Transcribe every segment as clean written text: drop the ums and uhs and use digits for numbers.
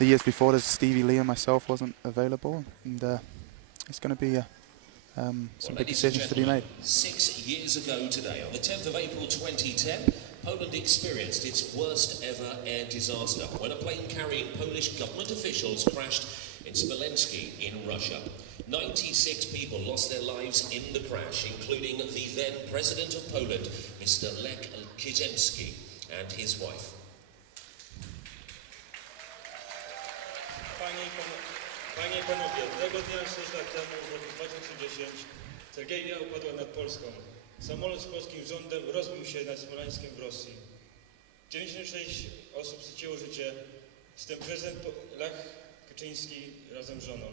the years before, Stevie Lee and myself wasn't available, and it's going to be some big decisions to be made. 6 years ago today, on the 10th of April 2010, Poland experienced its worst ever air disaster when a plane carrying Polish government officials crashed in Smolensk in Russia. 96 people lost their lives in the crash, including the then President of Poland, Mr. Lech Kaczynski, and his wife. Panie i panowie, tego dnia 6 lat temu, w roku 2010, tragedia upadła nad Polską. Samolot z polskim rządem rozbił się nad Smoleńskiem w Rosji. 96 osób straciło życie, w tym prezydent Lech Kaczyński razem z żoną.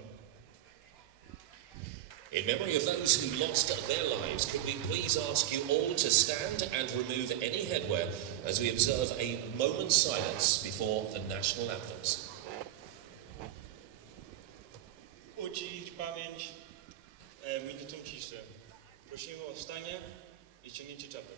In memory of those who lost their lives, could we please ask you all to stand and remove any headwear as we observe a moment's silence before the national anthems. Uczcić pamięć minutą ciszy. Prosimy o wstanie i ściągnięcie czapek.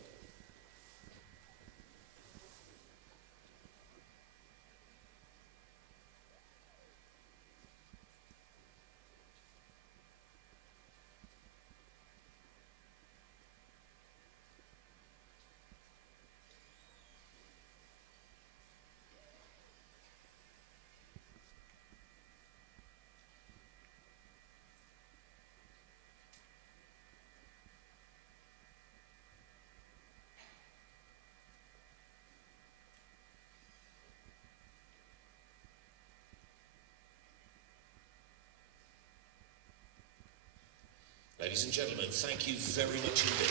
Ladies and gentlemen, thank you very much indeed.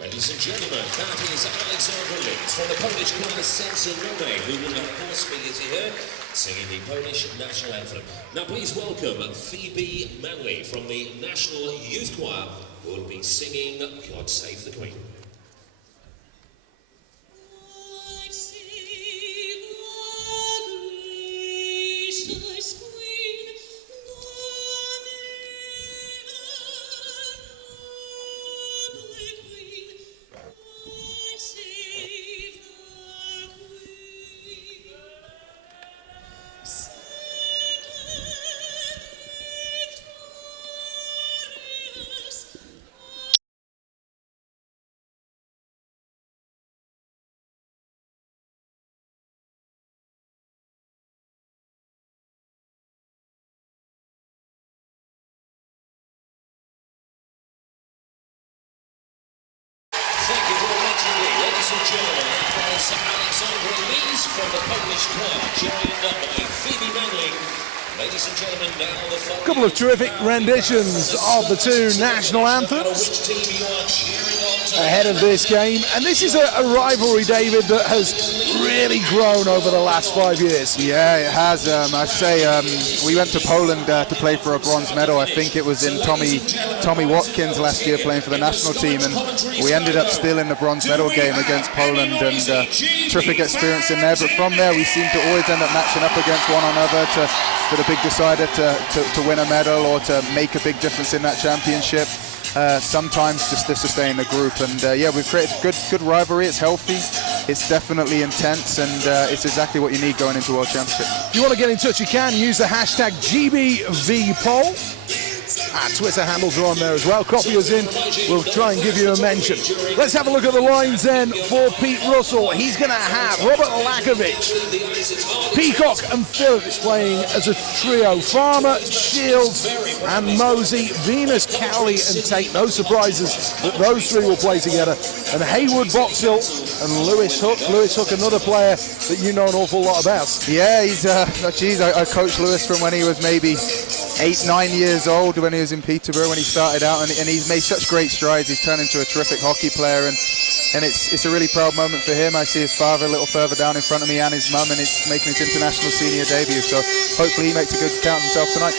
Ladies and gentlemen, that is Alexander Litz from the Polish choir Physicality, who will of course be, as you heard, singing the Polish national anthem. Now please welcome Phoebe Manley from the National Youth Choir, who will be singing God Save the Queen. Thank you very much indeed. Ladies and gentlemen, that was Alexander Litz from the Polish choir, joined by Phoebe Manley. Ladies and gentlemen, now the following... A couple of terrific renditions of the two national anthems ahead of this game. And this is a rivalry, David, that has really grown over the last 5 years. Yeah, it has. I say we went to Poland to play for a bronze medal. I think it was in Tommy Watkins last year playing for the national team, and we ended up still in the bronze medal game against Poland, and terrific experience in there. But from there, we seem to always end up matching up against one another for the big decider to win a medal or to make a big difference in that championship. Sometimes just to sustain the group, and yeah, we've created good rivalry. It's healthy, it's definitely intense, and it's exactly what you need going into World Championship. If you want to get in touch, you can use the hashtag GBVPoll. Our Twitter handles are on there as well. Copy us in. We'll try and give you a mention. Let's have a look at the lines then for Pete Russell. He's going to have Robert Lakovic, Peacock and Phillips playing as a trio. Farmer, Shields and Mosey, Venus, Cowley and Tate. No surprises that those three will play together. And Haywood, Boxill and Lewis Hook. Lewis Hook, another player that you know an awful lot about. Yeah, he's, I coached Lewis from when he was maybe 8, 9 years old when he was in Peterborough when he started out, and he's made such great strides. He's turned into a terrific hockey player, and it's a really proud moment for him. I see his father a little further down in front of me and his mum, and it's making his international senior debut, so hopefully he makes a good account of himself tonight.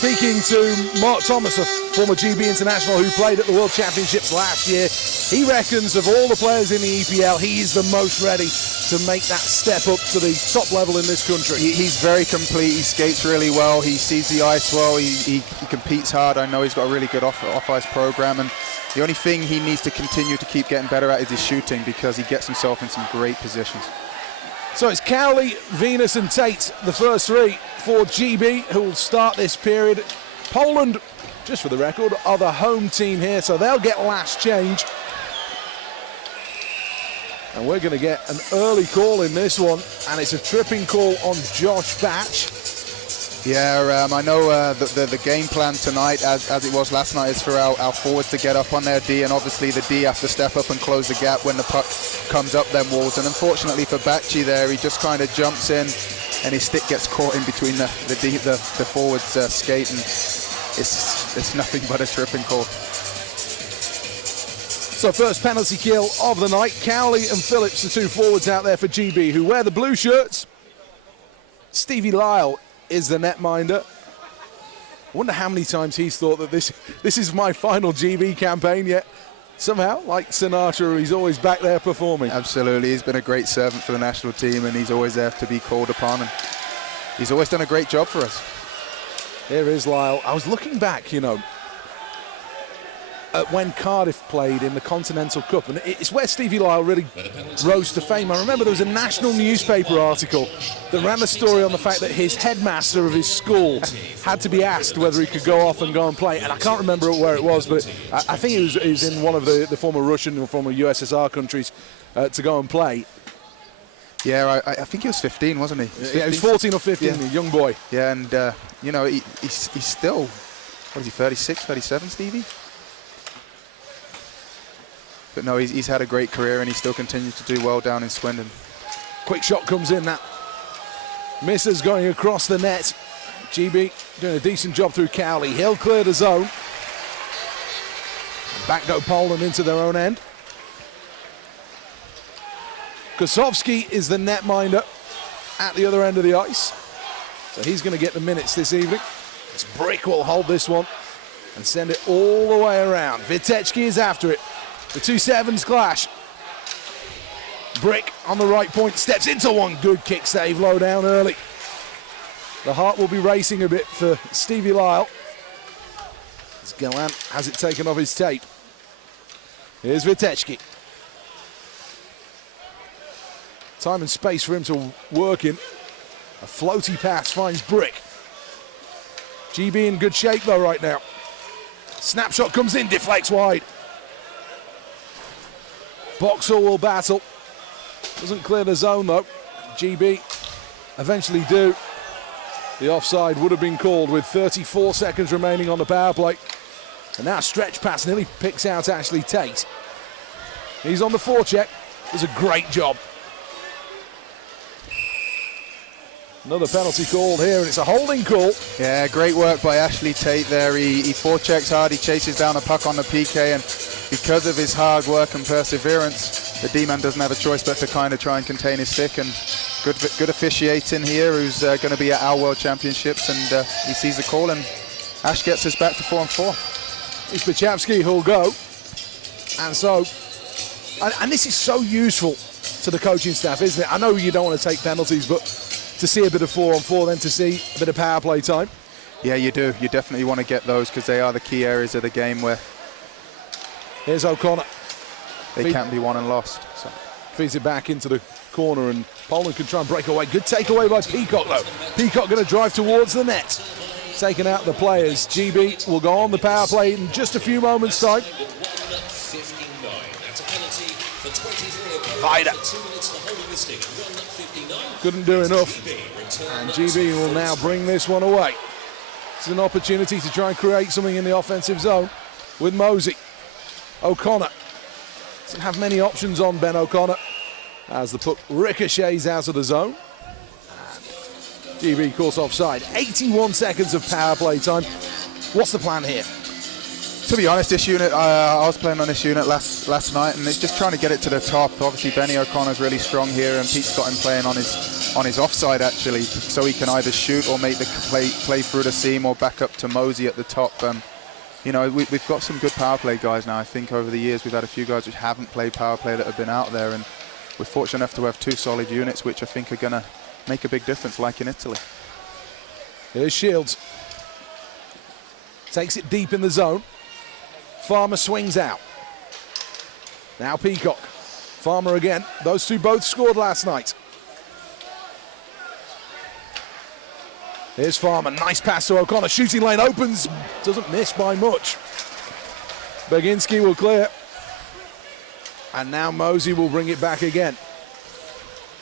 Speaking to Mark Thomas, a former GB international who played at the World Championships last year, he reckons of all the players in the EPL, he's the most ready to make that step up to the top level in this country. He's very complete. He skates really well. He sees the ice well. He competes hard. I know he's got a really good off-ice program, and the only thing he needs to continue to keep getting better at is his shooting, because he gets himself in some great positions. So it's Cowley, Venus and Tate, the first three for GB, who will start this period. Poland, just for the record, are the home team here, so they'll get last change. And we're going to get an early call in this one, and it's a tripping call on Josh Batch. Yeah, I know the game plan tonight, as it was last night, is for our forwards to get up on their D, and obviously the D have to step up and close the gap when the puck comes up them walls. And unfortunately for Batchy there, he just kind of jumps in, and his stick gets caught in between the forwards' skate, and it's nothing but a tripping call. So first penalty kill of the night. Cowley and Phillips, the two forwards out there for GB, who wear the blue shirts. Stevie Lyle is the netminder. I wonder how many times he's thought that this is my final GB campaign, yet somehow, like Sinatra, he's always back there performing. Absolutely, he's been a great servant for the national team, and he's always there to be called upon, and he's always done a great job for us. Here is Lyle. I was looking back, you know, at when Cardiff played in the Continental Cup, and it's where Stevie Lyle really rose to fame. I remember there was a national newspaper article that ran a story on the fact that his headmaster of his school had to be asked whether he could go off and go and play, and I can't remember where it was, but I think it was in one of the former Russian or former USSR countries to go and play. Yeah, I think he was 15, wasn't he? Yeah, he was 14 or 15, yeah. A young boy. Yeah, and you know, he's still, what is he, 36, 37, Stevie? But no, he's had a great career, and he still continues to do well down in Swindon. Quick shot comes in, that misses going across the net. GB doing a decent job through Cowley. He'll clear the zone. Back go Poland into their own end. Kosowski is the netminder at the other end of the ice. So he's going to get the minutes this evening. This Brick will hold this one and send it all the way around. Vitechki is after it. The two sevens clash. Brick on the right point, steps into one. Good kick save, low down early. The heart will be racing a bit for Stevie Lyle, as Gallant has it taken off his tape. Here's Vitechki. Time and space for him to work in. A floaty pass finds Brick. GB in good shape though right now. Snapshot comes in, deflects wide. Boxall will battle. Doesn't clear the zone though. GB eventually do. The offside would have been called with 34 seconds remaining on the power play. And now stretch pass nearly picks out Ashley Tate. He's on the forecheck. Does a great job. Another penalty called here, and it's a holding call. Yeah, great work by Ashley Tate there. He forechecks hard, he chases down a puck on the PK, and because of his hard work and perseverance, the D-man doesn't have a choice but to kind of try and contain his stick. And good officiating here, who's going to be at our World Championships, and he sees the call, and Ash gets us back to 4-4. It's Bachowski who'll go. And so, and this is so useful to the coaching staff, isn't it? I know you don't want to take penalties, but to see a bit of 4-on-4, then to see a bit of power play time. Yeah, you do. You definitely want to get those, because they are the key areas of the game where here's O'Connor. They can't be won and lost. So. Feeds it back into the corner, and Poland can try and break away. Good takeaway by Peacock though. Peacock going to drive towards the net. taken out the players. GB will go on the power play in just a few moments' time. Vida couldn't do enough, and GB will now bring this one away. It's an opportunity to try and create something in the offensive zone with Mosey. O'Connor doesn't have many options on Ben O'Connor as the puck ricochets out of the zone. And GB calls offside. 81 seconds of power play time. What's the plan here? To be honest, this unit, I was playing on this unit last night, and it's just trying to get it to the top. Obviously, Benny O'Connor's really strong here, and Pete's got him playing on his offside actually, so he can either shoot or make the play through the seam or back up to Mosey at the top. You know, we've got some good power play guys now. I think over the years we've had a few guys which haven't played power play that have been out there, and we're fortunate enough to have two solid units which I think are going to make a big difference, like in Italy. Here's Shields. Takes it deep in the zone. Farmer swings out. Now Peacock. Farmer again. Those two both scored last night. Here's Farmer. Nice pass to O'Connor. Shooting lane opens. Doesn't miss by much. Baginski will clear. And now Mosey will bring it back again.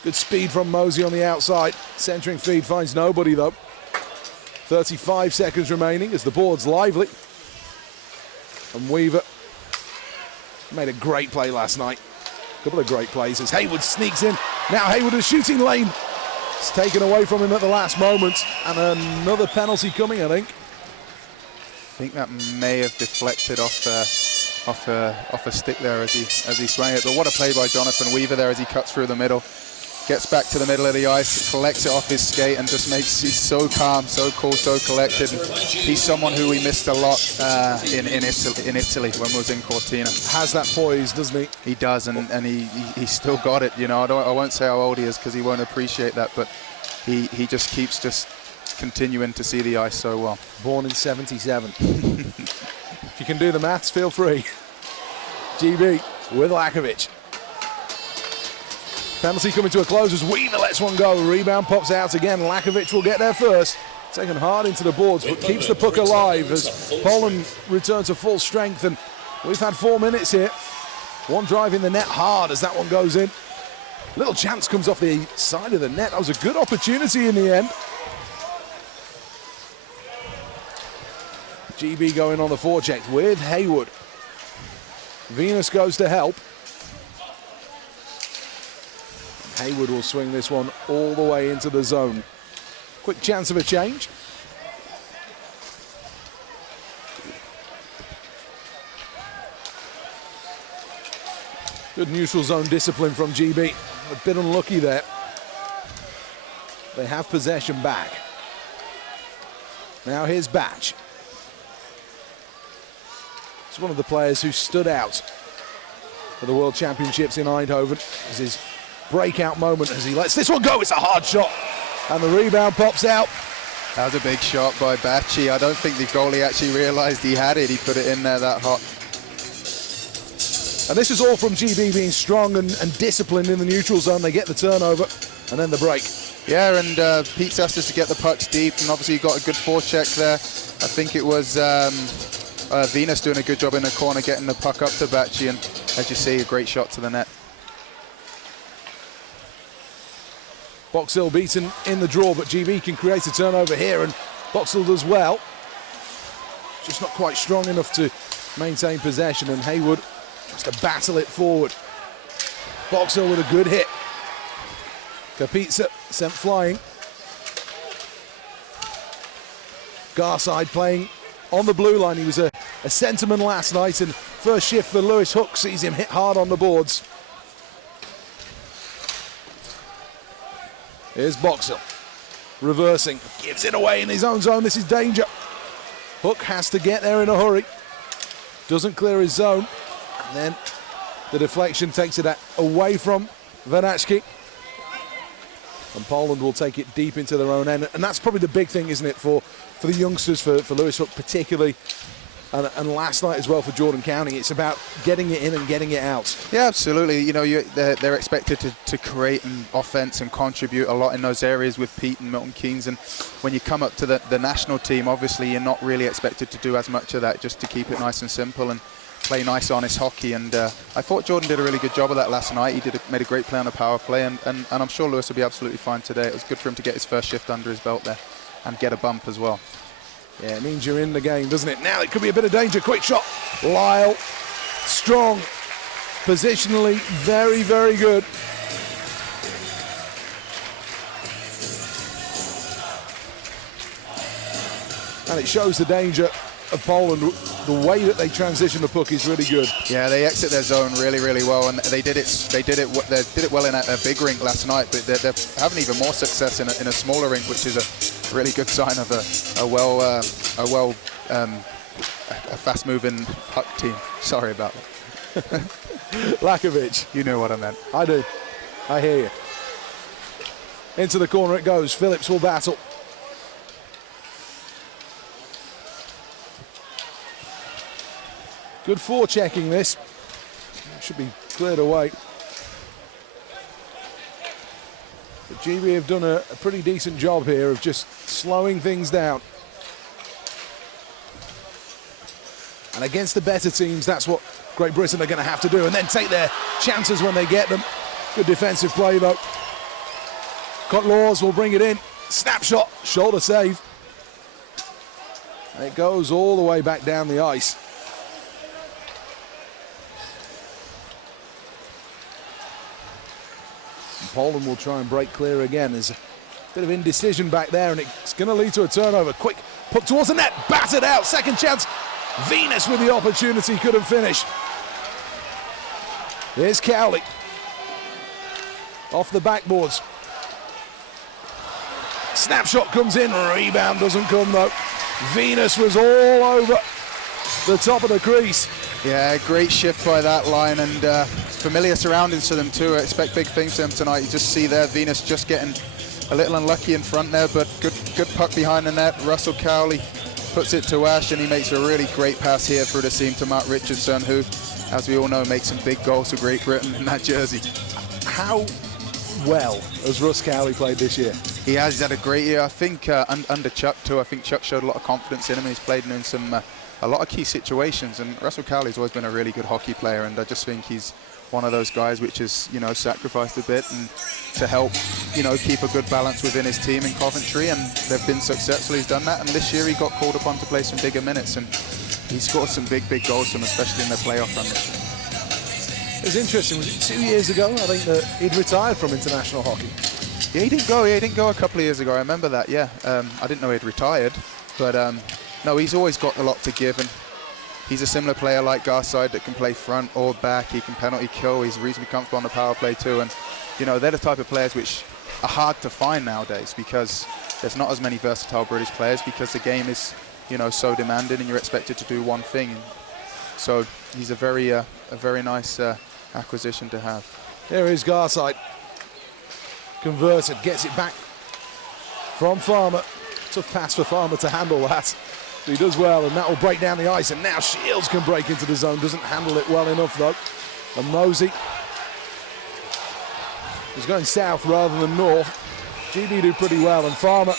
Good speed from Mosey on the outside. Centering feed finds nobody though. 35 seconds remaining as the board's lively. And Weaver made a great play last night. A couple of great plays as Hayward sneaks in. Now Hayward is shooting lane. It's taken away from him at the last moment. And another penalty coming, I think. I think that may have deflected off a stick there as he swung it. But what a play by Jonathan Weaver there as he cuts through the middle. Gets back to the middle of the ice, collects it off his skate, and just he's so calm, so cool, so collected. He's someone who we missed a lot in Italy when we was in Cortina. Has that poise, doesn't he? He does, and he's still got it. You know, I won't say how old he is because he won't appreciate that, but he just keeps continuing to see the ice so well. Born in 77. If you can do the maths, feel free. GB with Lakovic. Penalty coming to a close as Weaver lets one go. Rebound pops out again. Lakovic will get there first. Taken hard into the boards, but keeps the puck alive as Poland returns to full strength. And we've had 4 minutes here. One drive in the net hard as that one goes in. Little chance comes off the side of the net. That was a good opportunity in the end. GB going on the forecheck with Hayward. Venus goes to help. Hayward will swing this one all the way into the zone. Quick chance of a change. Good neutral zone discipline from GB. A bit unlucky there. They have possession back. Now here's Batch. He's one of the players who stood out for the World Championships in Eindhoven. This is his breakout moment as he lets this one go. It's a hard shot and the rebound pops out. That was a big shot by Bacci. I don't think the goalie actually realized he had it. He put it in there that hot. And this is all from GB being strong and disciplined in the neutral zone. They get the turnover and then the break. Yeah, and Pete's asked us to get the pucks deep, and obviously he got a good forecheck there. I think it was Venus doing a good job in the corner getting the puck up to Bacci, and as you see, a great shot to the net. Boxhill beaten in the draw, but GB can create a turnover here, and Boxhill does well. Just not quite strong enough to maintain possession, and Hayward has to battle it forward. Boxhill with a good hit. Kapitsa sent flying. Garside playing on the blue line. He was a centreman last night, and first shift for Lewis Hook sees him hit hard on the boards. Here's Boxhill, reversing, gives it away in his own zone. This is danger. Hook has to get there in a hurry. Doesn't clear his zone. And then the deflection takes it away from Vanachki. And Poland will take it deep into their own end. And that's probably the big thing, isn't it, for the youngsters, for Lewis Hook particularly. and last night as well for Jordan County. It's about getting it in and getting it out. Yeah, absolutely. You know, they're expected to create an offense and contribute a lot in those areas with Pete and Milton Keynes. And when you come up to the national team, obviously you're not really expected to do as much of that, just to keep it nice and simple and play nice, honest hockey. And I thought Jordan did a really good job of that last night. He made a great play on the power play, and I'm sure Lewis will be absolutely fine today. It was good for him to get his first shift under his belt there and get a bump as well. Yeah, it means you're in the game, doesn't it? Now it could be a bit of danger. Quick shot. Lyle, strong. Positionally, very, very good. And it shows the danger of Poland. The way that they transition the puck is really good. Yeah, they exit their zone really, really well, and they did it well in a big rink last night. But they're having even more success in a smaller rink, which is a really good sign of a fast-moving puck team. Sorry about that. Lakovic. You know what I meant. I do. I hear you. Into the corner it goes. Phillips will battle. Good forechecking this. Should be cleared away. But GB have done a pretty decent job here of just slowing things down. And against the better teams, that's what Great Britain are going to have to do, and then take their chances when they get them. Good defensive play though. Laws will bring it in. Snapshot, shoulder save. And it goes all the way back down the ice. And Poland will try and break clear again. There's a bit of indecision back there, and it's going to lead to a turnover. Quick puck towards the net, battered out, second chance. Venus with the opportunity, couldn't finish. Here's Cowley. Off the backboards. Snapshot comes in, rebound doesn't come though. Venus was all over the top of the crease. Yeah, great shift by that line, and familiar surroundings for them too. I expect big things from them tonight. You just see there, Venus just getting a little unlucky in front there, but good puck behind the net. Russell Cowley puts it to Ash, and he makes a really great pass here through the seam to Matt Richardson, who, as we all know, makes some big goals for Great Britain in that jersey. How well has Russ Cowley played this year? He has. He's had a great year. I think under Chuck too. I think Chuck showed a lot of confidence in him. He's played in some a lot of key situations, and Russell Cowley's always been a really good hockey player, and I just think he's one of those guys which has, you know, sacrificed a bit and to help, you know, keep a good balance within his team in Coventry, and they've been successful. He's done that, and this year he got called upon to play some bigger minutes, and he scored some big goals for them, especially in their playoff run this year. It was interesting. Was it 2 years ago? I think that he'd retired from international hockey. Yeah, he didn't go. Yeah, he didn't go a couple of years ago. I remember that. Yeah, I didn't know he'd retired, but no, he's always got a lot to give, and he's a similar player like Garside that can play front or back. He can penalty kill. He's reasonably comfortable on the power play too, and you know, they're the type of players which are hard to find nowadays because there's not as many versatile British players because the game is, you know, so demanding and you're expected to do one thing. So he's a very nice acquisition to have. Here is Garside. Converted, gets it back from Farmer. Tough pass for Farmer to handle that. He does well, and that will break down the ice, and now Shields can break into the zone. Doesn't handle it well enough though. And Mosey is going south rather than north. GB do pretty well, and Farmer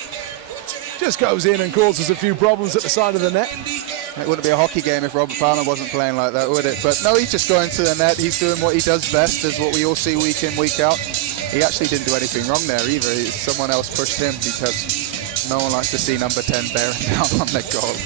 just goes in and causes a few problems at the side of the net. It wouldn't be a hockey game if Robert Farmer wasn't playing like that, would it? But no, he's just going to the net. He's doing what he does best, is what we all see week in, week out. He actually didn't do anything wrong there either. Someone else pushed him because no one likes to see number 10 bearing down on their goal.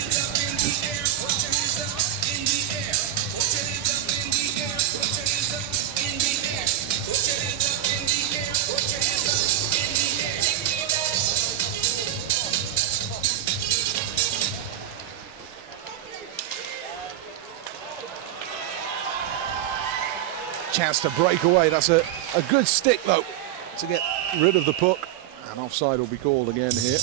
Chance to break away. That's a good stick though to get rid of the puck, and offside will be called again here.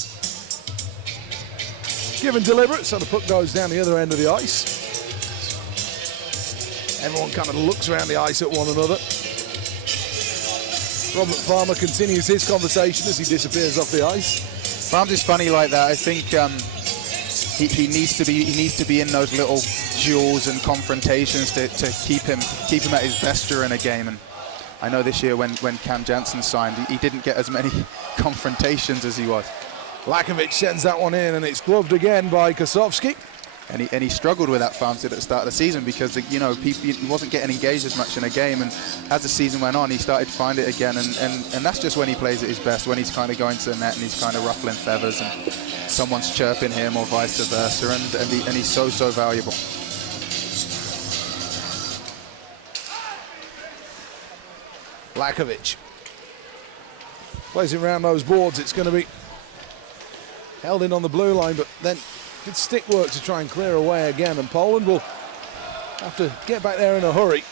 Given deliberate, so the puck goes down the other end of the ice. Everyone kind of looks around the ice at one another. Robert Farmer continues his conversation as he disappears off the ice. Farms is funny like that. I think he needs to be in those little duels and confrontations to keep him at his best during a game. And I know this year when Cam Jansen signed, he didn't get as many confrontations as he was. Lakovic sends that one in, and it's gloved again by Kosovski. And he struggled with that Farmstead at the start of the season because, you know, he wasn't getting engaged as much in a game, and as the season went on, he started to find it again, and that's just when he plays at his best, when he's kind of going to the net and he's kind of ruffling feathers and someone's chirping him or vice versa, and he's so valuable. Lakovic plays it around those boards. It's going to be held in on the blue line, but then good stick work to try and clear away again, and Poland will have to get back there in a hurry.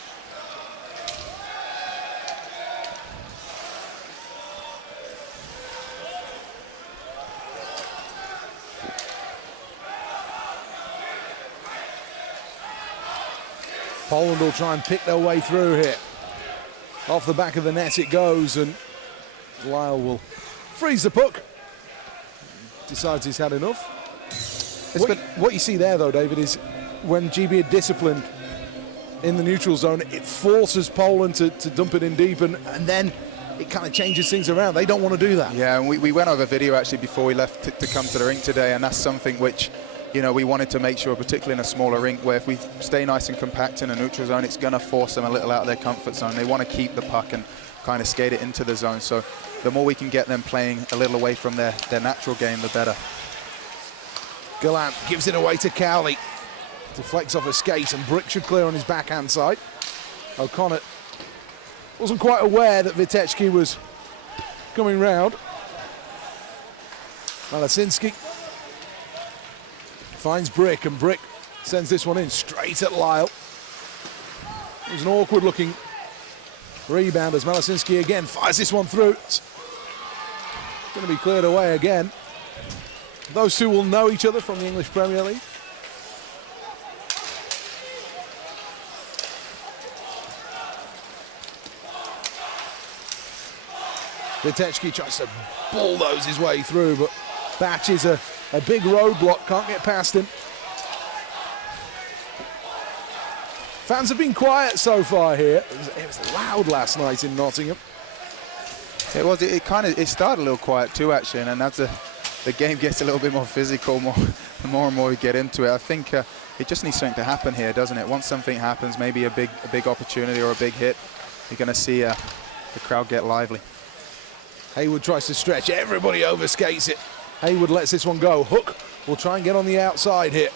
Poland will try and pick their way through here. Off the back of the net it goes, and Lyle will freeze the puck. Decides he's had enough. What you see there, though, David, is when GB are disciplined in the neutral zone, it forces Poland to dump it in deep, and then it kind of changes things around. They don't want to do that. Yeah, and we went over video actually before we left to come to the rink today, and that's something which, you know, we wanted to make sure, particularly in a smaller rink, where if we stay nice and compact in a neutral zone, it's going to force them a little out of their comfort zone. They want to keep the puck and kind of skate it into the zone. So the more we can get them playing a little away from their natural game, the better. Gallant gives it away to Cowley. Deflects off a skate, and Brick should clear on his backhand side. O'Connor wasn't quite aware that Vitechki was coming round. Malasinski finds Brick, and Brick sends this one in straight at Lyle. It was an awkward looking rebound as Malasinski again fires this one through. It's going to be cleared away again. Those two will know each other from the English Premier League. Vitechki tries to bulldoze his way through, but Batch is a big roadblock, can't get past him. Fans have been quiet so far here. It was loud last night in Nottingham. It was. It started a little quiet too, actually, and as the game gets a little bit more physical, the more and more we get into it. I think it just needs something to happen here, doesn't it? Once something happens, maybe a big opportunity or a big hit, you're going to see the crowd get lively. Haywood tries to stretch. Everybody overskates it. Haywood lets this one go. Hook will try and get on the outside here.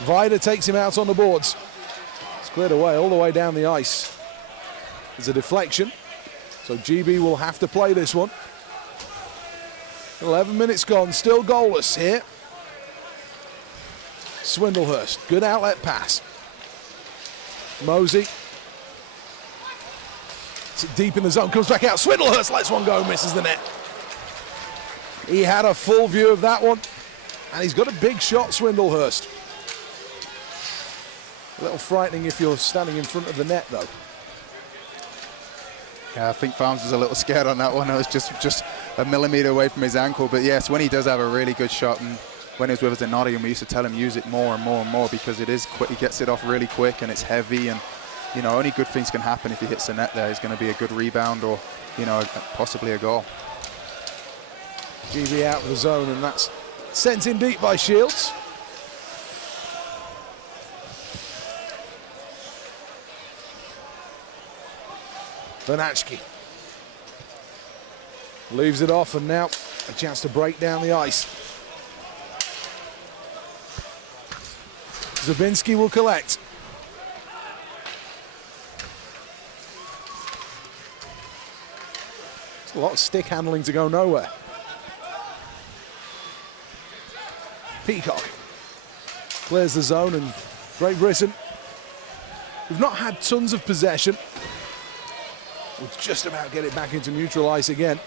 Vida takes him out on the boards. It's cleared away all the way down the ice. There's a deflection, so GB will have to play this one. 11 minutes gone, still goalless here. Swindlehurst, good outlet pass. Mosey. Deep in the zone, comes back out. Swindlehurst lets one go, misses the net. He had a full view of that one, and he's got a big shot, Swindlehurst. A little frightening if you're standing in front of the net, though. Yeah, I think Farms was a little scared on that one. It was just a millimetre away from his ankle. But yes, when he does have a really good shot, and when he was with us in Nottingham, we used to tell him use it more and more and more because it is quick. He gets it off really quick and it's heavy, and you know, only good things can happen if he hits the net there. It's going to be a good rebound or, you know, possibly a goal. GB out of the zone, and that's sent in deep by Shields. Vanachki leaves it off, and now a chance to break down the ice. Zabinski will collect. It's a lot of stick handling to go nowhere. Peacock clears the zone, and Great Britain, we've not had tons of possession. We'll just about get it back into neutral ice again.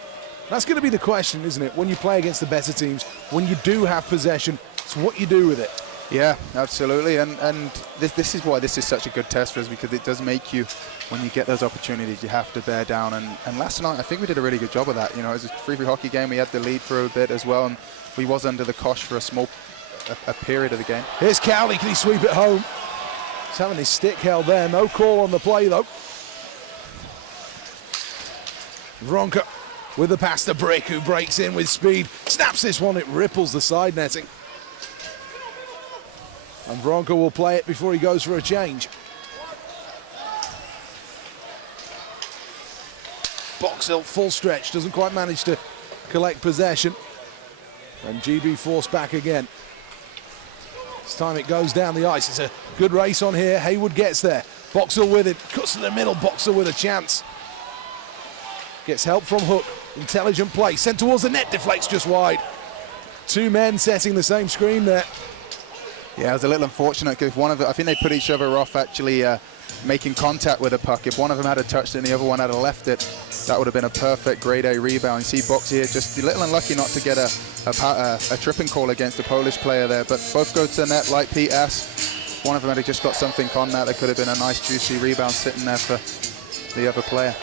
That's going to be the question, isn't it? When you play against the better teams, when you do have possession, it's what you do with it. Yeah, absolutely. And this is why this is such a good test for us, because it does make you, when you get those opportunities, you have to bear down. And last night, I think we did a really good job of that. You know, it was a free hockey game. We had the lead for a bit as well, and we was under the cosh for a small a period of the game. Here's Cowley, can he sweep it home? He's having his stick held there, no call on the play though. Vronka with the pass to Brick, who breaks in with speed, snaps this one, it ripples the side netting. And Vronka will play it before he goes for a change. Boxill full stretch, doesn't quite manage to collect possession. And GB forced back again. This time it goes down the ice. It's a good race on here. Haywood gets there. Boxill with it, cuts to the middle. Boxill with a chance. Gets help from Hook. Intelligent play, sent towards the net, deflects just wide. Two men setting the same screen there. Yeah, it was a little unfortunate because one of it, I think they put each other off actually making contact with the puck. If one of them had touched it and the other one had left it, that would have been a perfect grade A rebound. You see Box here just a little unlucky not to get a tripping call against the Polish player there, but both go to the net like Pete asked. One of them had just got something on that. There could have been a nice juicy rebound sitting there for the other player.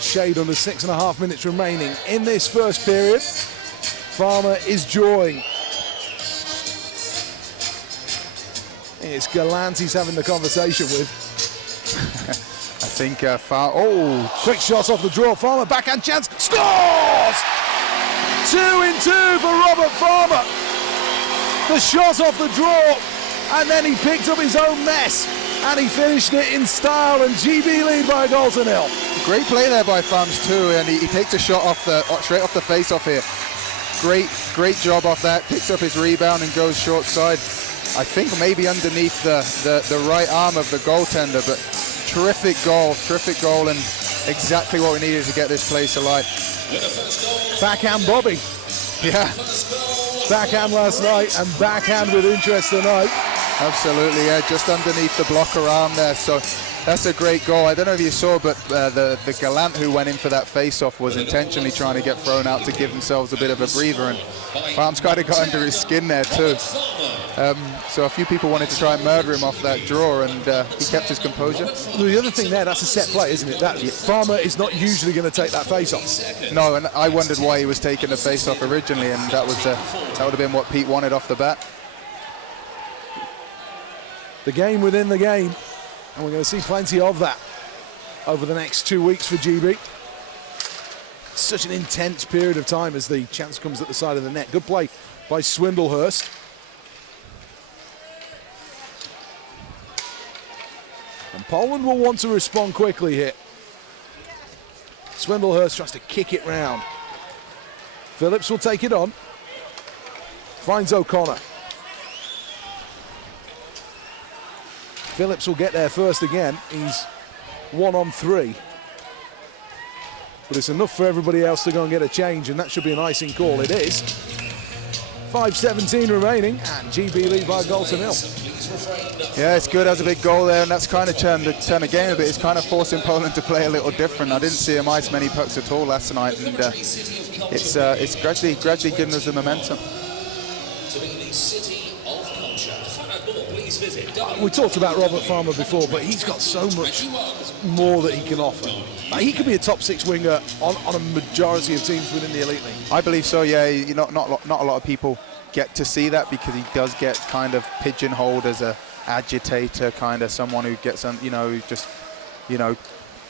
Shade under 6.5 minutes remaining in this first period. Farmer is drawing. It's Gallant he's having the conversation with. I think Quick shot off the draw. Farmer backhand chance. Scores! 2-in-2 for Robert Farmer. The shot off the draw, and then he picked up his own mess, and he finished it in style, and GB lead by a goal to nil. Great play there by Farms too, and he takes a shot straight off the face-off here. Great job off that. Picks up his rebound and goes short side. I think maybe underneath the right arm of the goaltender, but terrific goal, and exactly what we needed to get this place alight. Backhand Bobby. Yeah. Backhand last night and backhand with interest tonight. Absolutely, yeah, just underneath the blocker arm there. So that's a great goal. I don't know if you saw, but the Gallant who went in for that face-off was intentionally trying to get thrown out to give themselves a bit of a breather, and Farms kind of got under his skin there too. So a few people wanted to try and murder him off that draw, and he kept his composure. The other thing there, that's a set play, isn't it? That Farmer is not usually going to take that face-off. No, and I wondered why he was taking the face-off originally, and that would have been what Pete wanted off the bat. The game within the game, and we're going to see plenty of that over the next 2 weeks for GB. Such an intense period of time as the chance comes at the side of the net. Good play by Swindlehurst. And Poland will want to respond quickly here. Swindlehurst tries to kick it round. Phillips will take it on. Finds O'Connor. Phillips will get there first again. He's 1 on 3. But it's enough for everybody else to go and get a change, and that should be an icing call. It is. 5:17 remaining, and GB lead by a goal to nil. Yeah, it's good. Has a big goal there, and that's kind of turned the game a bit. It's kind of forcing Poland to play a little different. I didn't see them ice many pucks at all last night, and it's gradually giving us the momentum. We talked about Robert Farmer before, but he's got so much more that he can offer. He could be a top 6 winger on a majority of teams within the elite league. I believe so. Yeah, not a lot of people get to see that, because he does get kind of pigeonholed as a agitator, kind of someone who gets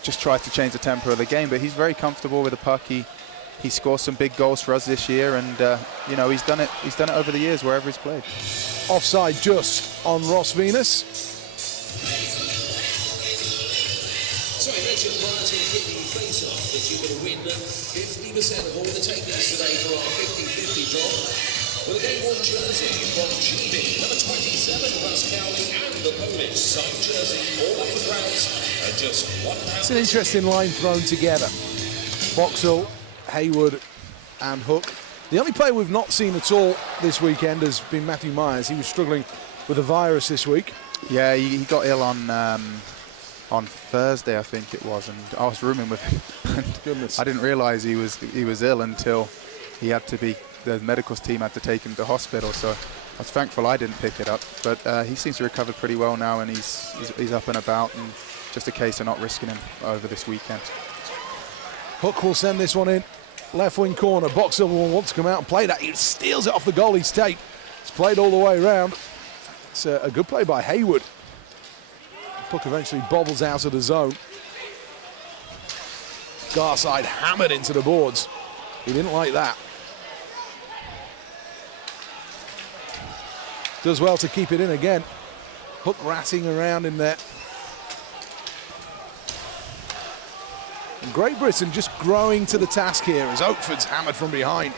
just tries to change the tempo of the game. But he's very comfortable with the puck. He scores some big goals for us this year, and he's done it over the years wherever he's played. Offside just on Ross Venus. So I mentioned prior to kicking face-off that you will win 50% of all the takings today for our 50-50 draw. With a game-worn jersey from GB, number 27, Russ Cowley, and the Polish signed jersey, all up for grabs, and just £1. It's an interesting line thrown together. Boxill, Haywood, and Hook. The only player we've not seen at all this weekend has been Matthew Myers. He was struggling with a virus this week. Yeah, he got ill on Thursday, I think it was, and I was rooming with him. Goodness. I didn't realise he was ill until the medical team had to take him to hospital. So I was thankful I didn't pick it up. But he seems to recover pretty well now, and he's up and about, and just a case of not risking him over this weekend. Hook will send this one in. left wing corner. Boxer will want to come out and play that. He steals it off the goalie's tape. It's played all the way around. It's a good play by Hayward. The puck eventually bobbles out of the zone. Garside hammered into the boards. He didn't like that. Does well to keep it in again. Hook ratting around in there. And Great Britain just growing to the task here as Oakford's hammered from behind.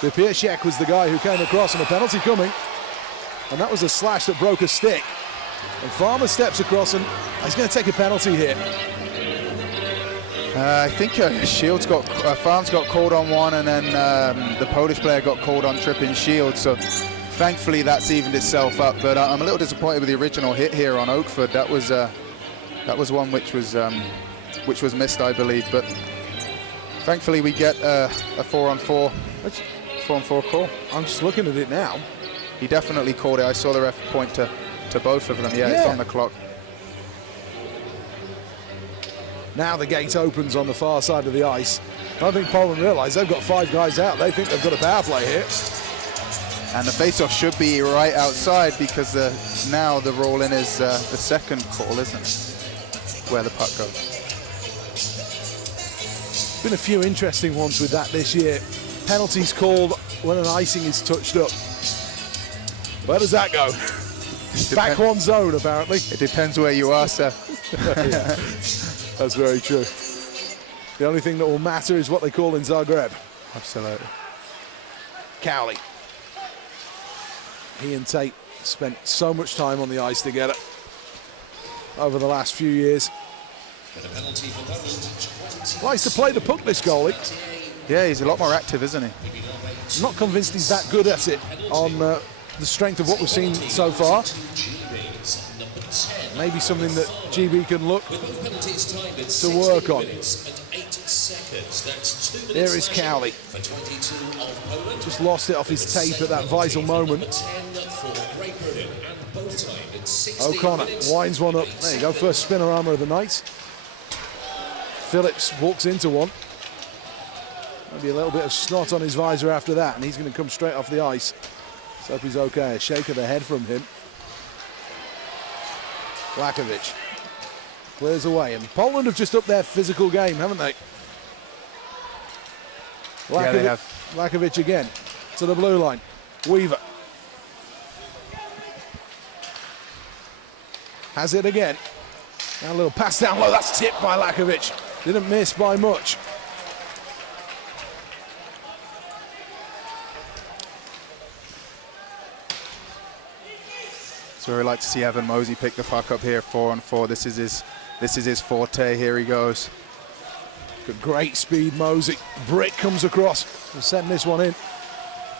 Bipiersiak was the guy who came across and a penalty coming. And that was a slash that broke a stick. And Farmer steps across and he's going to take a penalty here. I think Shields Farms got called on one, and then the Polish player got called on tripping Shields. So thankfully that's evened itself up. But I'm a little disappointed with the original hit here on Oakford. That was one which was missed, I believe. But thankfully we get a 4-on-4 call. I'm just looking at it now. He definitely called it. I saw the ref point to both of them. Yeah, it's on the clock. Now the gate opens on the far side of the ice. I think Poland realise they've got 5 guys out. They think they've got a power play here. And the face-off should be right outside because now the roll-in is the second call, isn't it? Where the puck goes. Been a few interesting ones with that this year. Penalties called when an icing is touched up. Where does that go? Back one zone, apparently. It depends where you are, sir. That's very true. The only thing that will matter is what they call in Zagreb. Absolutely. Cowley. He and Tate spent so much time on the ice together over the last few years. Likes to play the puck, this goalie. Yeah, he's a lot more active, isn't he? I'm not convinced he's that good at it on the strength of what we've seen so far. Maybe something that GB can look to work on. There is Cowley. Just lost it off his tape at that vital moment. O'Connor winds one up. There you go, first spinner armour of the night. Phillips walks into one. Maybe a little bit of snot on his visor after that, and he's going to come straight off the ice. Let's hope he's okay. A shake of the head from him. Lakovic clears away, and Poland have just upped their physical game, haven't they? Yeah, they have. Lakovic again to the blue line. Weaver has it again. Now a little pass down low. That's tipped by Lakovic. Didn't miss by much. So we like to see Evan Mosey pick the puck up here, 4-on-4. This is his forte. Here he goes. Got great speed, Mosey. Brick comes across. We'll send this one in.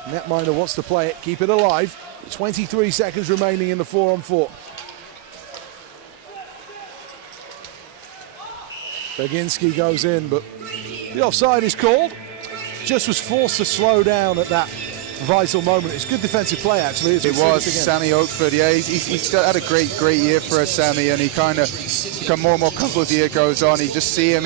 Netminder wants to play it, keep it alive. 23 seconds remaining in the 4-on-4. Beginski goes in, but the offside is called. Just was forced to slow down at that vital moment. It's good defensive play, actually. It was. Sammy Oakford, yeah, he's had a great year for us, Sammy, and he kind of become more and more comfortable as the year goes on. You just see him,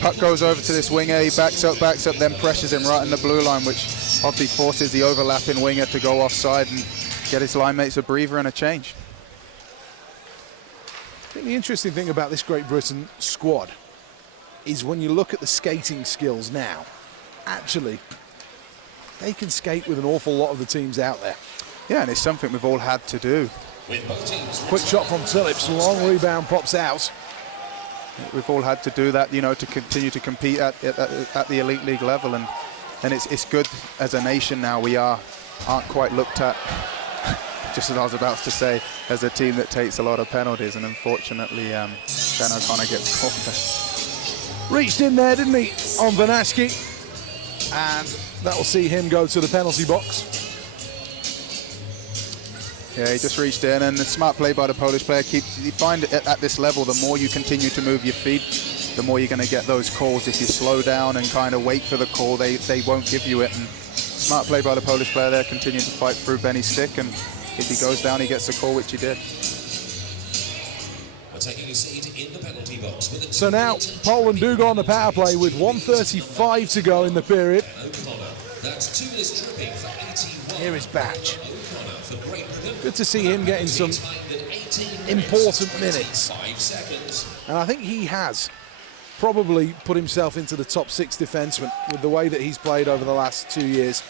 puck goes over to this winger, he backs up, then pressures him right in the blue line, which obviously forces the overlapping winger to go offside and get his line mates a breather and a change. I think the interesting thing about this Great Britain squad is when you look at the skating skills now, actually, they can skate with an awful lot of the teams out there. Yeah, and it's something we've all had to do. Quick shot from Phillips, long rebound pops out. We've all had to do that, you know, to continue to compete at the elite league level, and it's good as a nation now. We aren't quite looked at, just as I was about to say, as a team that takes a lot of penalties, and unfortunately Ben O'Connor gets caught there. Reached in there, didn't he, on Vanashki, and that will see him go to the penalty box. Yeah, he just reached in, and the smart play by the Polish player. You find at this level, the more you continue to move your feet, the more you're going to get those calls. If you slow down and kind of wait for the call, they won't give you it. And smart play by the Polish player there, continuing to fight through Benny's stick, and if he goes down, he gets the call, which he did. taking a seat in the penalty box with So now Poland do go on the power play with 1:35 to go in the period. That's 2 minutes tripping for 81. Here is Batch. O'Connor for Great Britain. Good to see him getting some important minutes. 5 seconds. And I think he has probably put himself into the top 6 defensemen with the way that he's played over the last 2 years.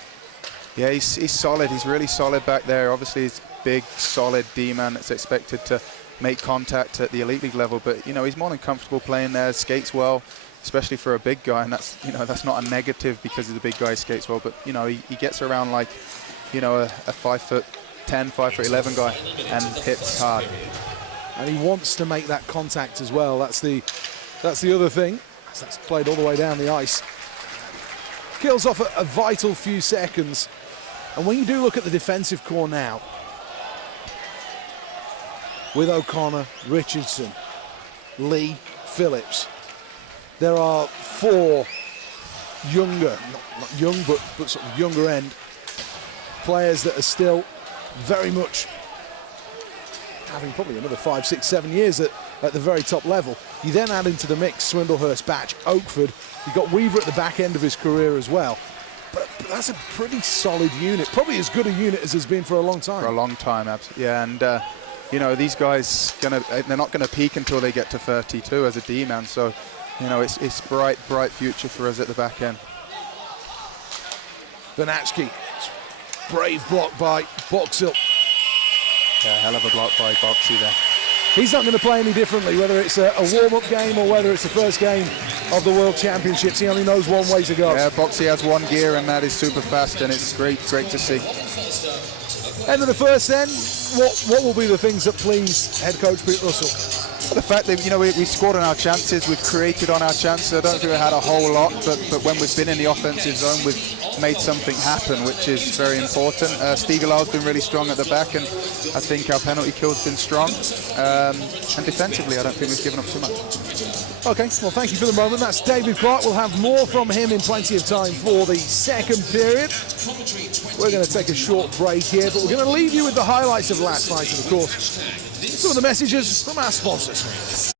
Yeah, he's solid. He's really solid back there. Obviously, he's big, solid D-man that's expected to make contact at the elite league level. But you know, he's more than comfortable playing there. Skates well, especially for a big guy. And that's, you know, that's not a negative because he's a big guy. He skates well, but you know, he gets around like, you know, a 5'10", 5'11" guy and hits hard. And he wants to make that contact as well. That's the other thing. That's played all the way down the ice. Kills off a vital few seconds. And when you do look at the defensive core now, with O'Connor, Richardson, Lee, Phillips, there are 4 younger, not young, but sort of younger end players that are still very much having probably another 5, 6, 7 years at the very top level. You then add into the mix Swindlehurst, Batch, Oakford. You've got Weaver at the back end of his career as well. But that's a pretty solid unit, probably as good a unit as has been for a long time. For a long time, absolutely. Yeah, and you know, these guys they're not gonna peak until they get to 32 as a D-man. So, you know, it's bright future for us at the back end. Banachki, brave block by Boxhill. Yeah, hell of a block by Boxy there. He's not going to play any differently, whether it's a warm-up game or whether it's the first game of the World Championships. He only knows one way to go. Yeah, Boxy has one gear, and that is super fast, and it's great to see. End of the first then, what will be the things that please head coach Pete Russell? Well, the fact that, you know, we scored on our chances, we've created on our chances. I don't think we had a whole lot, but when we've been in the offensive zone, we've made something happen, which is very important. Stiegelaar's been really strong at the back, and I think our penalty kill's been strong. And defensively, I don't think we've given up too much. Okay, well, thank you for the moment. That's David Clark. We'll have more from him in plenty of time for the second period. We're going to take a short break here, but we're going to leave you with the highlights of last night, and of course, some of the messages from our sponsors.